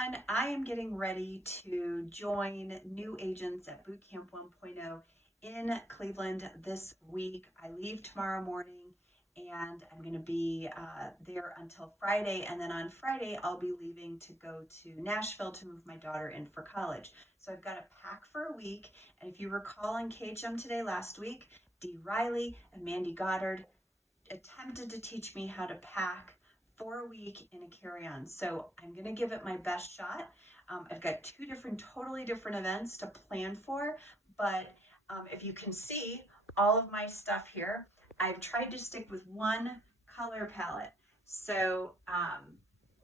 everyone. I am getting ready to join new agents at Boot Camp 1.0 in Cleveland this week. I leave tomorrow morning and I'm going to be there until Friday. And then on Friday, I'll be leaving to go to Nashville to move my daughter in for college. So I've got to pack for a week. And if you recall on KHM Today last week, Dee Riley and Mandy Goddard attempted to teach me how to pack for a week in a carry-on. So I'm going to give it my best shot. I've got two totally different events to plan for, but if you can see all of my stuff here, I've tried to stick with one color palette. So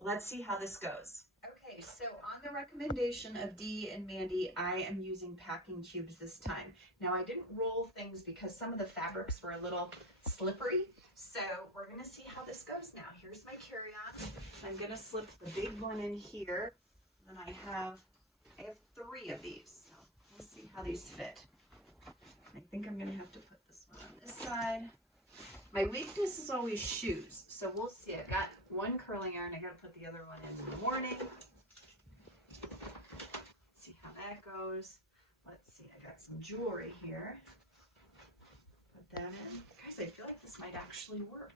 let's see how this goes. Okay, so on the recommendation of Dee and Mandy, I am using packing cubes this time. Now I didn't roll things because some of the fabrics were a little slippery. So we're gonna see how this goes now. Here's my carry-on. I'm gonna slip the big one in here. And I have 3 of these. So we'll see how these fit. I think I'm gonna have to put this one on this side. My weakness is always shoes. So we'll see. I've got one curling iron. I gotta put the other one in the morning. See how that goes. Let's see, I got some jewelry here. Put that in. Guys, I feel like this might actually work.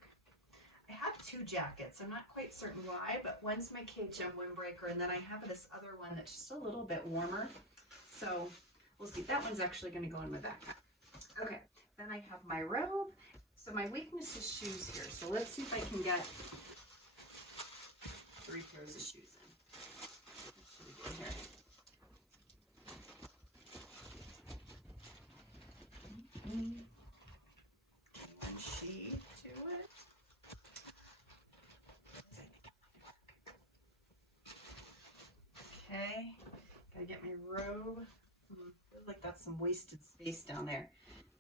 I have 2 jackets. I'm not quite certain why, but one's my KHM windbreaker, and then I have this other one that's just a little bit warmer. So we'll see. That one's actually going to go in my backpack. Okay, then I have my robe. So my weakness is shoes here. So let's see if I can get 3 pairs of shoes in. What should we do here? One sheet to it. Okay, gotta get my robe. Feels like that's some wasted space down there.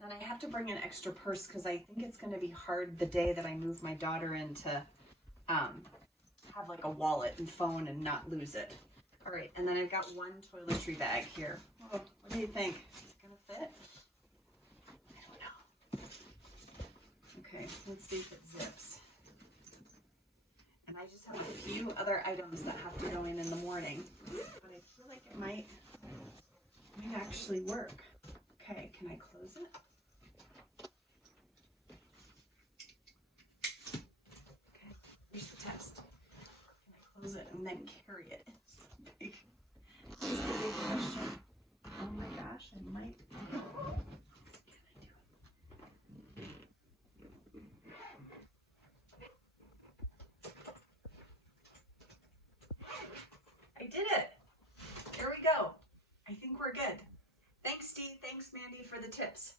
Then I have to bring an extra purse because I think it's going to be hard the day that I move my daughter in to have like a wallet and phone and not lose it. All right, and then I've got one toiletry bag here. Oh, what do you think? Is it going to fit? I don't know. Okay, let's see if it zips. And I just have a few other items that have to go in the morning, but I feel like it might actually work. Okay, can I close it? Okay, here's the test. Can I close it and then carry it? This is the big question. Oh my gosh, I might. I did it. Here we go. I think we're good. Thanks, Dee. Thanks, Mandy, for the tips.